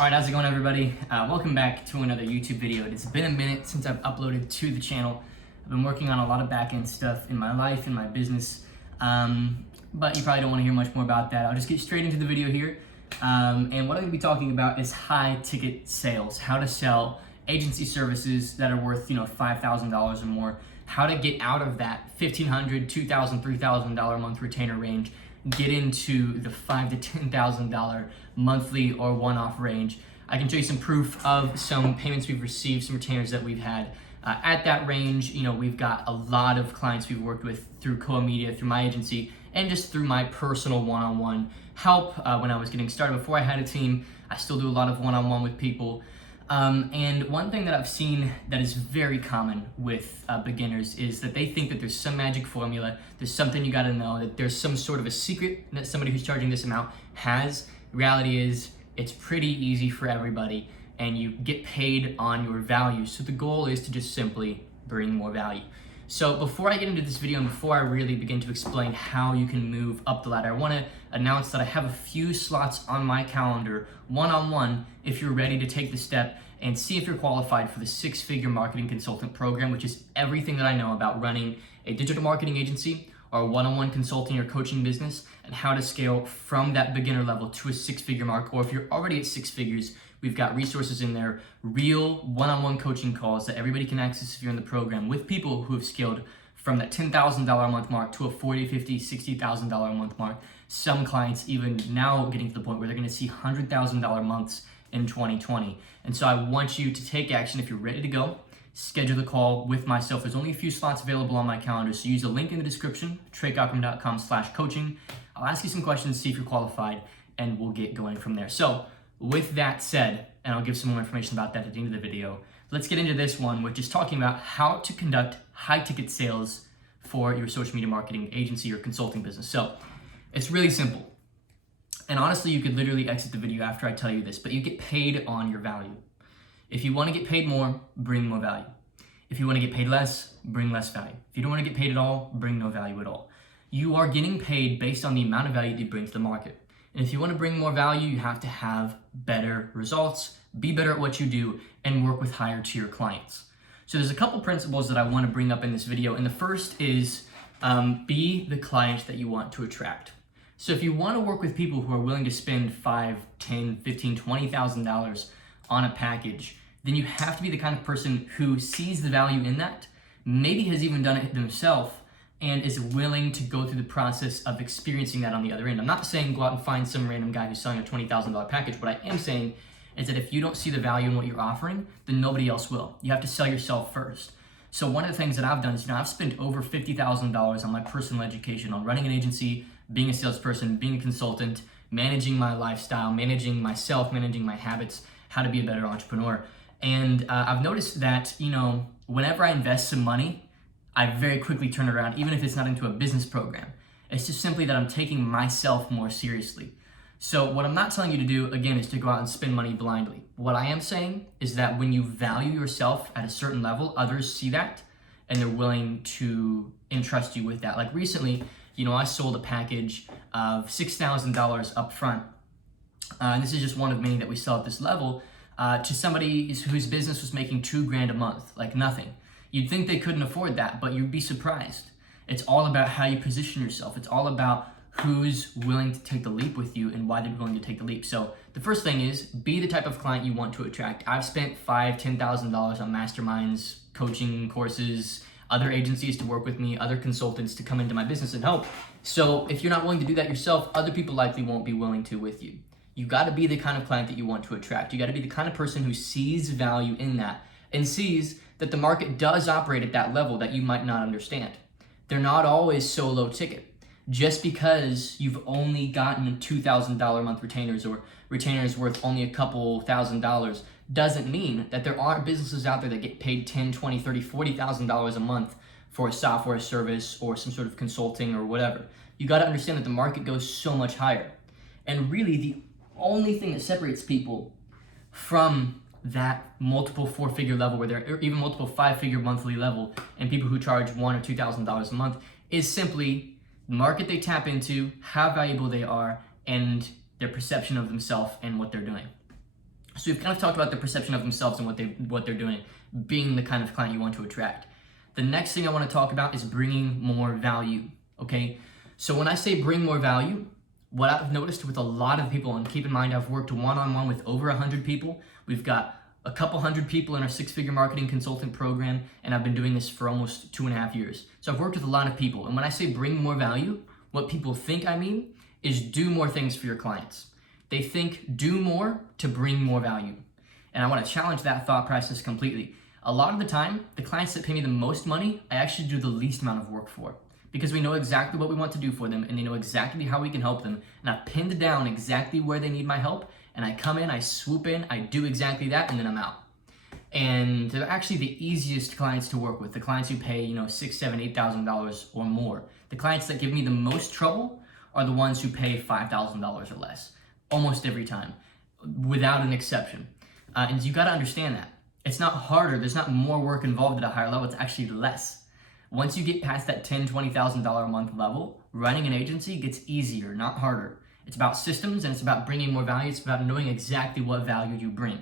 Alright, how's it going, everybody? Welcome back to another YouTube video. It's been a minute since I've uploaded to the channel. I've been working on a lot of back-end stuff in my life, in my business, but you probably don't want to hear much more about that. I'll just get straight into the video here. And what I'm going to be talking about is high-ticket sales, how to sell agency services that are worth, $5,000 or more, how to get out of that $1,500, $2,000, $3,000 a month retainer range, get into the $5,000 to $10,000 monthly or one-off range. I can show you some proof of some payments we've received, some retainers that we've had at that range. We've got a lot of clients we've worked with through Koa Media, through my agency, and just through my personal one-on-one help when I was getting started. Before I had a team, I still do a lot of one-on-one with people. And one thing that I've seen that is very common with beginners is that they think that there's some magic formula, there's something you gotta know, that there's some sort of a secret that somebody who's charging this amount has. Reality is, it's pretty easy for everybody, and you get paid on your value. So the goal is to just simply bring more value. So before I get into this video and before I really begin to explain how you can move up the ladder, I wanna announce that I have a few slots on my calendar, one-on-one, if you're ready to take the step and see if you're qualified for the 6-figure marketing consultant program, which is everything that I know about running a digital marketing agency or a one-on-one consulting or coaching business, and how to scale from that beginner level to a 6-figure mark. Or if you're already at 6 figures, we've got resources in there, real one-on-one coaching calls that everybody can access if you're in the program, with people who have scaled from that $10,000 a month mark to a $40,000, $50,000, $60,000 a month mark. Some clients even now getting to the point where they're gonna see $100,000 months in 2020. And so I want you to take action. If you're ready to go, schedule the call with myself. There's only a few slots available on my calendar, so use the link in the description, treycochran.com/coaching. I'll ask you some questions, see if you're qualified, and we'll get going from there. So with that said, and I'll give some more information about that at the end of the video, let's get into this one, which is talking about how to conduct high-ticket sales for your social media marketing agency or consulting business. So it's really simple. And honestly, you could literally exit the video after I tell you this, but you get paid on your value. If you want to get paid more, bring more value. If you want to get paid less, bring less value. If you don't want to get paid at all, bring no value at all. You are getting paid based on the amount of value that you bring to the market. And if you want to bring more value, you have to have better results, be better at what you do, and work with higher tier clients. So there's a couple principles that I want to bring up in this video. And the first is be the client that you want to attract. So if you want to work with people who are willing to spend $5,000, $10,000, $15,000, $20,000 on a package, then you have to be the kind of person who sees the value in that, maybe has even done it themselves, and is willing to go through the process of experiencing that on the other end. I'm not saying go out and find some random guy who's selling a $20,000 package. What I am saying is that if you don't see the value in what you're offering, then nobody else will. You have to sell yourself first. So one of the things that I've done is, I've spent over $50,000 on my personal education, on running an agency, being a salesperson, being a consultant, managing my lifestyle, managing myself, managing my habits, how to be a better entrepreneur. And I've noticed that, whenever I invest some money, I very quickly turn it around, even if it's not into a business program. It's just simply that I'm taking myself more seriously. So what I'm not telling you to do, again, is to go out and spend money blindly. What I am saying is that when you value yourself at a certain level, others see that, and they're willing to entrust you with that. Like recently, I sold a package of $6,000 up front. And this is just one of many that we sell at this level, to somebody whose business was making $2,000 a month, like nothing. You'd think they couldn't afford that, but you'd be surprised. It's all about how you position yourself. It's all about who's willing to take the leap with you and why they're willing to take the leap. So the first thing is, be the type of client you want to attract. I've spent $5,000, $10,000 on masterminds, coaching courses, other agencies to work with me, other consultants to come into my business and help. So if you're not willing to do that yourself, other people likely won't be willing to with you. You gotta be the kind of client that you want to attract. You gotta be the kind of person who sees value in that and sees that the market does operate at that level that you might not understand. They're not always so low ticket. Just because you've only gotten $2,000 a month retainers, or retainers worth only a couple $1,000s, doesn't mean that there aren't businesses out there that get paid $10,000, $20,000, $30,000, $40,000 a month for a software service or some sort of consulting or whatever. You gotta understand that the market goes so much higher. And really the only thing that separates people from that multiple 4-figure level, where they're even multiple 5-figure monthly level, and people who charge $1,000 or $2,000 a month, is simply the market they tap into, how valuable they are, and their perception of themselves and what they're doing. So we've kind of talked about the perception of themselves and what they're doing, being the kind of client you want to attract. The next thing I want to talk about is bringing more value, okay? So when I say bring more value, what I've noticed with a lot of people, and keep in mind I've worked one-on-one with over 100 people. We've got a couple hundred people in our 6-figure marketing consultant program, and I've been doing this for almost 2.5 years. So I've worked with a lot of people, and when I say bring more value, what people think I mean is do more things for your clients. They think do more to bring more value. And I want to challenge that thought process completely. A lot of the time, the clients that pay me the most money, I actually do the least amount of work for, because we know exactly what we want to do for them and they know exactly how we can help them. And I've pinned down exactly where they need my help, and I come in, I swoop in, I do exactly that, and then I'm out. And they're actually the easiest clients to work with, the clients who pay, $6,000, $7,000, $8,000 or more. The clients that give me the most trouble are the ones who pay $5,000 or less, almost every time, without an exception. And you gotta understand that. It's not harder, there's not more work involved at a higher level, it's actually less. Once you get past that $10,000, $20,000 a month level, running an agency gets easier, not harder. It's about systems and it's about bringing more value, it's about knowing exactly what value you bring.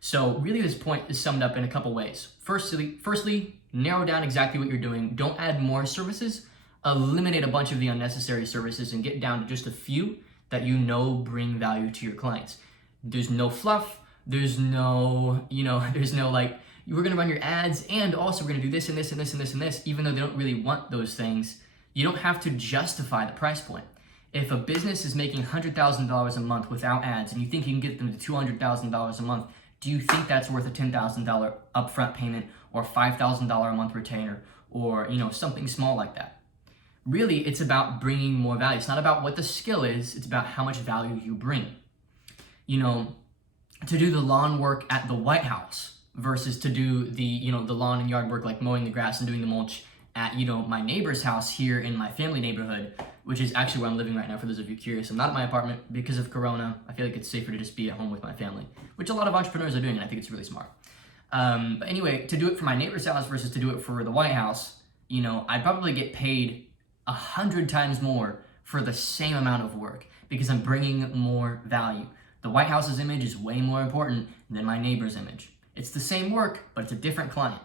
So really this point is summed up in a couple ways. Firstly, narrow down exactly what you're doing. Don't add more services, eliminate a bunch of the unnecessary services and get down to just a few that you know bring value to your clients. There's no fluff, there's no, like, we're gonna run your ads and also we're gonna do this and this and this and this and this, even though they don't really want those things. You don't have to justify the price point. If a business is making $100,000 a month without ads and you think you can get them to $200,000 a month, do you think that's worth a $10,000 upfront payment or $5,000 a month retainer or something small like that? Really, it's about bringing more value. It's not about what the skill is, it's about how much value you bring. To do the lawn work at the White House versus to do the lawn and yard work, like mowing the grass and doing the mulch at my neighbor's house here in my family neighborhood, which is actually where I'm living right now, for those of you curious. I'm not at my apartment because of Corona. I feel like it's safer to just be at home with my family, which a lot of entrepreneurs are doing, and I think it's really smart. But anyway, to do it for my neighbor's house versus to do it for the White House, I'd probably get paid 100 times more for the same amount of work because I'm bringing more value. The White House's image is way more important than my neighbor's image. It's the same work, but it's a different client.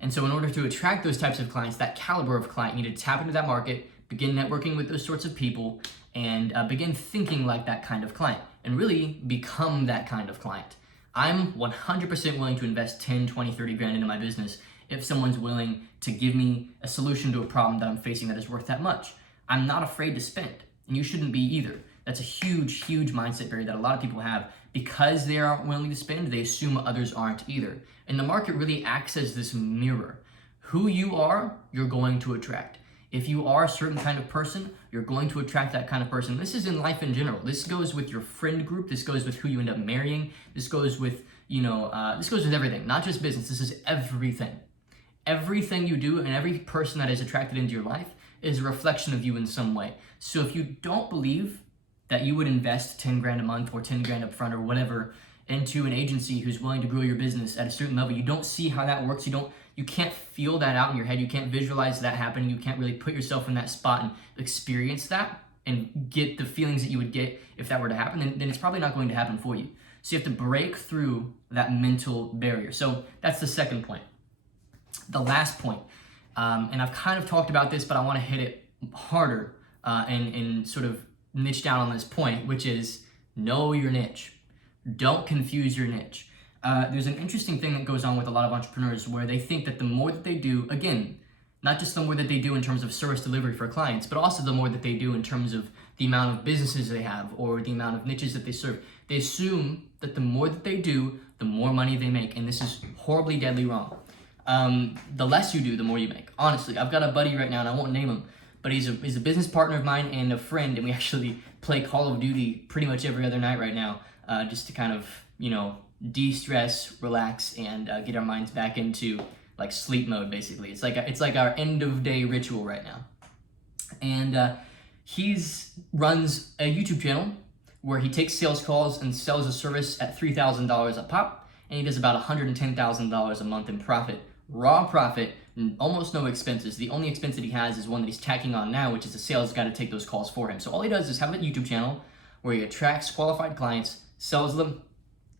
And so in order to attract those types of clients, that caliber of client, you need to tap into that market, begin networking with those sorts of people, and begin thinking like that kind of client, and really become that kind of client. I'm 100% willing to invest 10, 20, 30 grand into my business if someone's willing to give me a solution to a problem that I'm facing that is worth that much. I'm not afraid to spend, and you shouldn't be either. That's a huge, huge mindset barrier that a lot of people have. Because they aren't willing to spend, they assume others aren't either. And the market really acts as this mirror. Who you are, you're going to attract. If you are a certain kind of person, you're going to attract that kind of person. This is in life in general. This goes with your friend group. This goes with who you end up marrying. This goes with, this goes with everything, not just business. This is everything. Everything you do and every person that is attracted into your life is a reflection of you in some way. So if you don't believe that you would invest 10 grand a month or 10 grand up front or whatever into an agency who's willing to grow your business at a certain level, you don't see how that works. You can't feel that out in your head. You can't visualize that happening. You can't really put yourself in that spot and experience that and get the feelings that you would get if that were to happen, then it's probably not going to happen for you. So you have to break through that mental barrier. So that's the second point. The last point, and I've kind of talked about this, but I want to hit it harder and sort of niche down on this point, which is know your niche. Don't confuse your niche. There's an interesting thing that goes on with a lot of entrepreneurs where they think that the more that they do, again, not just the more that they do in terms of service delivery for clients, but also the more that they do in terms of the amount of businesses they have or the amount of niches that they serve. They assume that the more that they do, the more money they make, and this is horribly, deadly wrong. The less you do, the more you make. Honestly, I've got a buddy right now, and I won't name him, but he's a business partner of mine and a friend, and we actually play Call of Duty pretty much every other night right now, just to kind of, de-stress, relax, and get our minds back into like sleep mode. Basically, it's like our end of day ritual right now. And he's runs a YouTube channel where he takes sales calls and sells a service at $3,000 a pop, and he does about $110,000 a month in profit, raw profit. Almost no expenses. The only expense that he has is one that he's tacking on now, which is a sales guy to take those calls for him. So all he does is have a YouTube channel where he attracts qualified clients, sells them,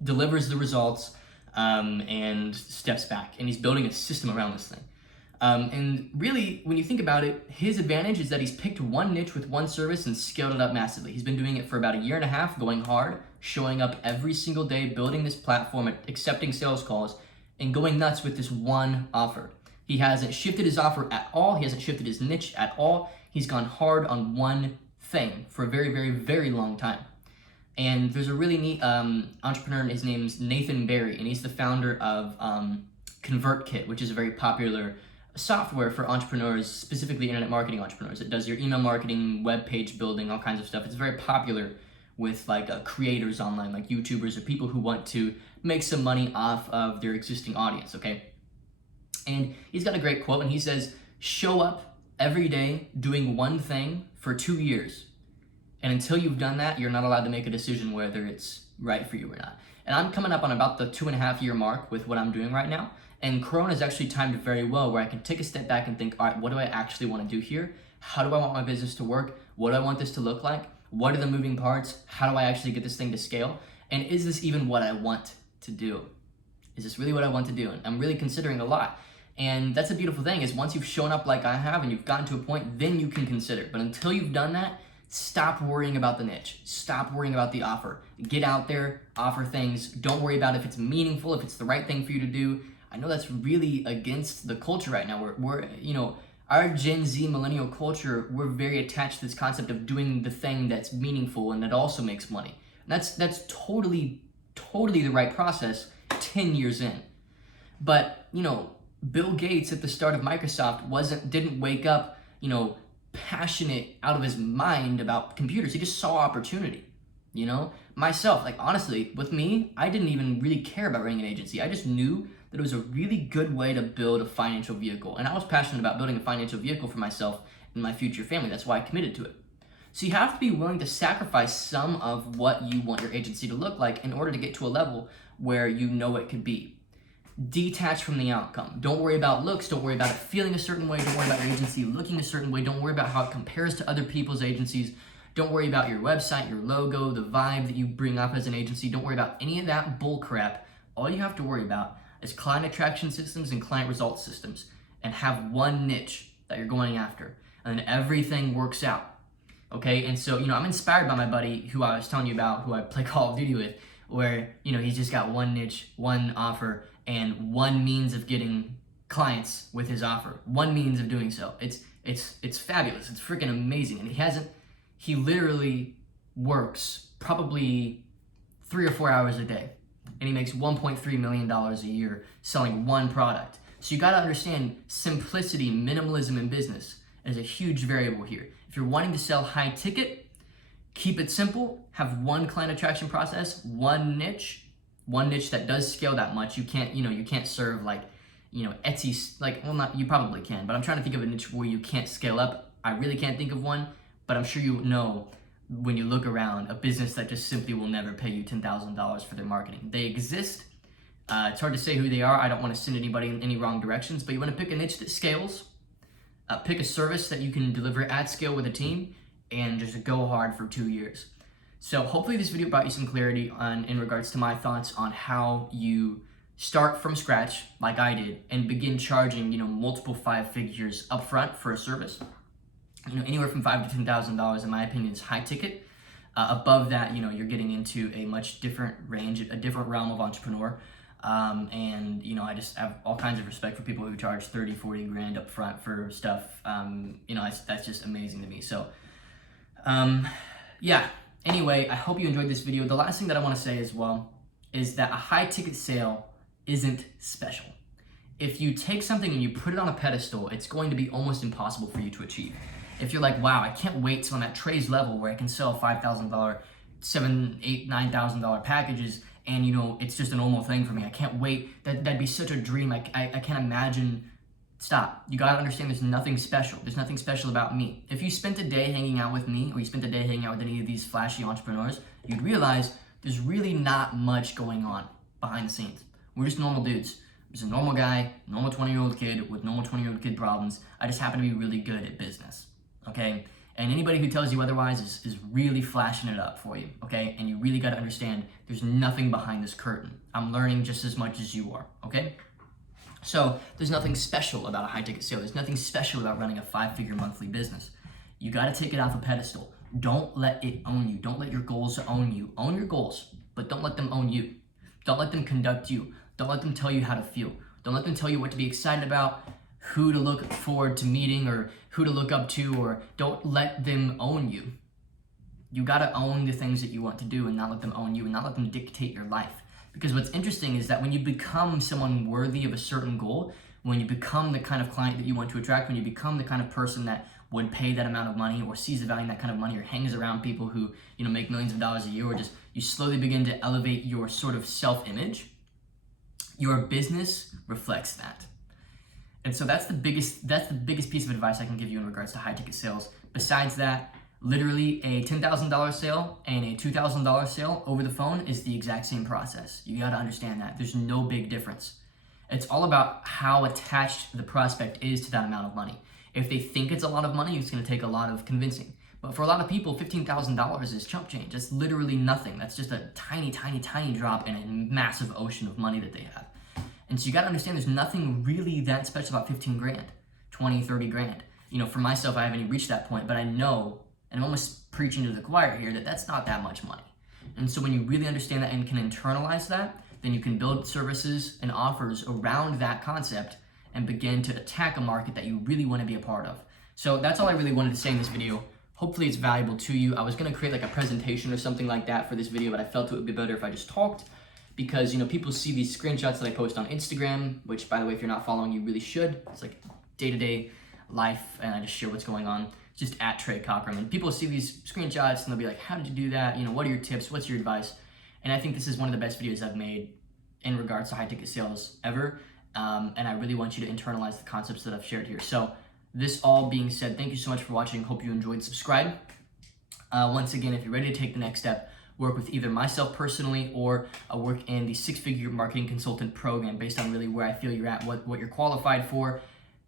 delivers the results, and steps back. And he's building a system around this thing. And really, when you think about it, his advantage is that he's picked one niche with one service and scaled it up massively. He's been doing it for about a year and a half, going hard, showing up every single day, building this platform, accepting sales calls, and going nuts with this one offer. He hasn't shifted his offer at all. He hasn't shifted his niche at all. He's gone hard on one thing for a very, very, very long time. And there's a really neat entrepreneur, his name's Nathan Barry, and he's the founder of ConvertKit, which is a very popular software for entrepreneurs, specifically internet marketing entrepreneurs. It does your email marketing, web page building, all kinds of stuff. It's very popular with like creators online, like YouTubers or people who want to make some money off of their existing audience, okay? And he's got a great quote, and he says, show up every day doing one thing for 2 years. And until you've done that, you're not allowed to make a decision whether it's right for you or not. And I'm coming up on about the 2.5 year mark with what I'm doing right now. And Corona's actually timed it very well, where I can take a step back and think, all right, what do I actually want to do here? How do I want my business to work? What do I want this to look like? What are the moving parts? How do I actually get this thing to scale? And is this even what I want to do? Is this really what I want to do? And I'm really considering a lot. And that's a beautiful thing, is once you've shown up like I have and you've gotten to a point, then you can consider. But until you've done that, stop worrying about the niche. Stop worrying about the offer. Get out there, offer things. Don't worry about if it's meaningful, if it's the right thing for you to do. I know that's really against the culture right now. We're our Gen Z millennial culture, we're very attached to this concept of doing the thing that's meaningful and that also makes money. And that's totally the right process 10 years in. But, Bill Gates at the start of Microsoft didn't wake up, passionate out of his mind about computers. He just saw opportunity. Myself, like honestly, with me, I didn't even really care about running an agency. I just knew that it was a really good way to build a financial vehicle. And I was passionate about building a financial vehicle for myself and my future family. That's why I committed to it. So you have to be willing to sacrifice some of what you want your agency to look like in order to get to a level where you know it could be. Detach from the outcome. Don't worry about looks. Don't worry about it feeling a certain way. Don't worry about your agency looking a certain way. Don't worry about how it compares to other people's agencies. Don't worry about your website, your logo, the vibe that you bring up as an agency. Don't worry about any of that bull crap. All you have to worry about is client attraction systems and client result systems, and have one niche that you're going after, and then everything works out. Okay, and so I'm inspired by my buddy who I was telling you about, who I play Call of Duty with, where he's just got one niche, one offer, and one means of getting clients with his offer. One means of doing so. It's fabulous. It's freaking amazing. And he literally works probably 3 or 4 hours a day, and he makes $1.3 million a year selling one product. So you got to understand simplicity, minimalism in business is a huge variable here. If you're wanting to sell high ticket, keep it simple, have one client attraction process, one niche that does scale that much. You can't serve Etsy, you probably can, but I'm trying to think of a niche where you can't scale up. I really can't think of one, but I'm sure when you look around, a business that just simply will never pay you $10,000 for their marketing. They exist. It's hard to say who they are. I don't want to send anybody in any wrong directions, but you want to pick a niche that scales, pick a service that you can deliver at scale with a team, and just go hard for 2 years. So hopefully this video brought you some clarity in regards to my thoughts on how you start from scratch, like I did, and begin charging multiple 5 figures upfront for a service. Anywhere from $5,000 to $10,000, in my opinion, is high ticket. Above that, you're getting into a much different range, a different realm of entrepreneur. And I just have all kinds of respect for people who charge 30, 40 grand up front for stuff. That's just amazing to me. So, anyway, I hope you enjoyed this video. The last thing that I want to say as well is that a high ticket sale isn't special. If you take something and you put it on a pedestal, it's going to be almost impossible for you to achieve. If you're like, wow, I can't wait till I'm at Trey's level where I can sell $5,000, $7,000, $8,000, $9,000 packages, and it's just a normal thing for me. I can't wait. That'd be such a dream. I can't imagine. Stop. You gotta understand there's nothing special. There's nothing special about me. If you spent a day hanging out with me, or you spent a day hanging out with any of these flashy entrepreneurs, you'd realize there's really not much going on behind the scenes. We're just normal dudes. I'm just a normal guy, normal 20-year-old kid with normal 20-year-old kid problems. I just happen to be really good at business. Okay? And anybody who tells you otherwise is really flashing it up for you, okay? And you really got to understand there's nothing behind this curtain. I'm learning just as much as you are, okay? So there's nothing special about a high ticket sale. There's nothing special about running a 5-figure monthly business. You got to take it off a pedestal. Don't let it own you. Don't let your goals own you. Own your goals, but don't let them own you. Don't let them conduct you. Don't let them tell you how to feel. Don't let them tell you what to be excited about, who to look forward to meeting, or who to look up to, or don't let them own you. You gotta own the things that you want to do and not let them own you and not let them dictate your life. Because what's interesting is that when you become someone worthy of a certain goal, when you become the kind of client that you want to attract, when you become the kind of person that would pay that amount of money or sees the value in that kind of money or hangs around people who, make millions of dollars a year, or just you slowly begin to elevate your sort of self-image, your business reflects that. And so that's the biggest piece of advice I can give you in regards to high ticket sales. Besides that, literally a $10,000 sale and a $2,000 sale over the phone is the exact same process. You got to understand that. There's no big difference. It's all about how attached the prospect is to that amount of money. If they think it's a lot of money, it's going to take a lot of convincing. But for a lot of people, $15,000 is chump change. It's literally nothing. That's just a tiny, tiny, tiny drop in a massive ocean of money that they have. And so you got to understand there's nothing really that special about 15 grand, 20, 30 grand. For myself, I haven't even reached that point, but I know, and I'm almost preaching to the choir here, that that's not that much money. And so when you really understand that and can internalize that, then you can build services and offers around that concept and begin to attack a market that you really want to be a part of. So that's all I really wanted to say in this video. Hopefully it's valuable to you. I was going to create like a presentation or something like that for this video, but I felt it would be better if I just talked, because people see these screenshots that I post on Instagram, which, by the way, if you're not following, you really should. It's like day-to-day life, and I just share what's going on, just at Trey Cochran. And people see these screenshots and they'll be like, how did you do that? What are your tips? What's your advice? And I think this is one of the best videos I've made in regards to high ticket sales ever. And I really want you to internalize the concepts that I've shared here. So this all being said, thank you so much for watching. Hope you enjoyed. Subscribe. Once again, if you're ready to take the next step, work with either myself personally or work in the 6-figure marketing consultant program based on really where I feel you're at, what you're qualified for,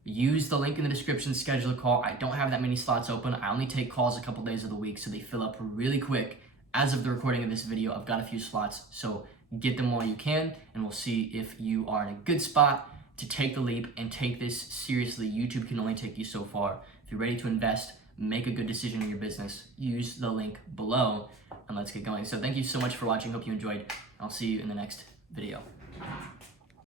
use the link in the description, schedule a call. I don't have that many slots open. I only take calls a couple days of the week, so they fill up really quick. As of the recording of this video, I've got a few slots, so get them while you can, and we'll see if you are in a good spot to take the leap and take this seriously. YouTube can only take you so far. If you're ready to invest, make a good decision in your business, use the link below, and let's get going. So thank you so much for watching. Hope you enjoyed. I'll see you in the next video.